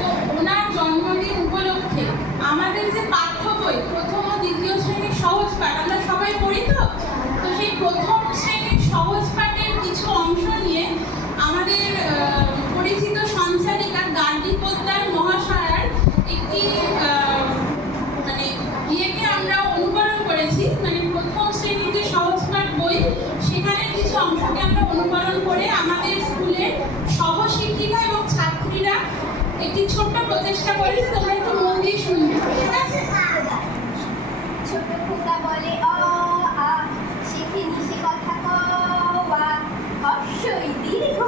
তো ওনার জন্মদিন উপলক্ষে আমাদের যে পাঠ্য বই, প্রথম ও দ্বিতীয় শ্রেণির সহজ পাঠ, আমরা সবাই পড়ি তো? তো সেই প্রথম শ্রেণির সহজ পাঠের কিছু অংশ নিয়ে আমাদের পরিচিত সঞ্চালিকা গান্ধী পোদ্দার মহাশয়ার একটি মানে ইয়েকে আমরা অনুকরণ করেছি। মানে প্রথম শ্রেণির যে সহজ পাঠ বই, সেখানে কিছু অংশকে আমরা অনুকরণ করে আমাদের একটি ছোট্ট প্রচেষ্টা তোমরা একটু মন দিয়ে শুনবে। ঠিক আছে ছোট বলে অ আ কথা অশ্বই দীর্ঘ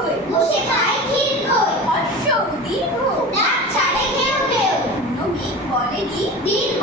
দীর্ঘ অশ্ব দীর্ঘ। ডাক ছাড়ে কেউ কেউ। নমি বলে দি দীর্ঘ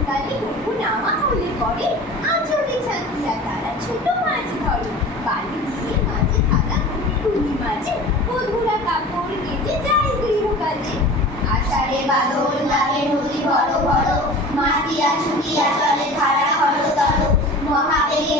শীতকালে ঘুঘু নামা হলে পরে আঁচলে ছাঁকিয়া তারা ছোট মাছ ধরে। বালি দিয়ে মাঝে থাকা টুলি মাঝে বধুরা কাপড় কেটে যায় গৃহকাজে। আষাঢ়ে বাদল লাগে নদী বড় বড় ধারা তত মহাবেগে